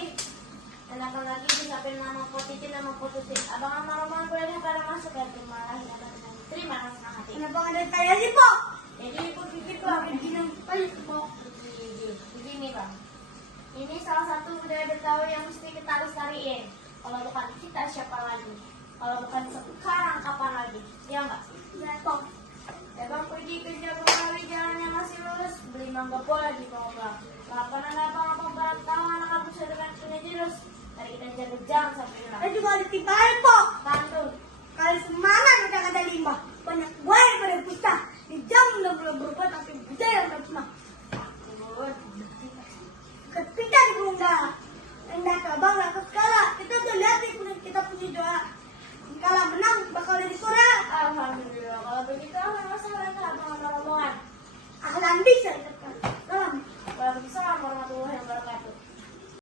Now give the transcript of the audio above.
lagi. Enakan lagi disapin nama positif. Abang sama Roman boleh pada masuk ya. Terima dengan senang hati. Kenapa nggak dari tadi aja, Pak? Jadi ikut pikir bang. Begini bang. Ini salah satu budaya Betawi yang mesti kita lestariin. Kalau bukan kita siapa lagi? Kalau bukan sekarang kapan lagi? Ya enggak? Ya, Pak. Ya bang pergi ke Jagorawi jalannya masih lurus. Beli mangga bola di bawah. Kapan ada abang barat tahu anak kamu sudah dengan punya jurus. Tadi kita jaga jalan sampai hilang. Saya juga ada timpain, Pak. Tantu. Kali semangat udah kata limbah. Banyak buaya pada pusat. Di jam udah belum berubah tapi budaya udah punah. Ketika di Bunda, hendak abang lakukan kalah. Kita udah lihat kita punya doa. Kalau menang bakal jadi surga. Alhamdulillah. Kalau begitu apa masalah abang sama rombongan? Ahlan bisa.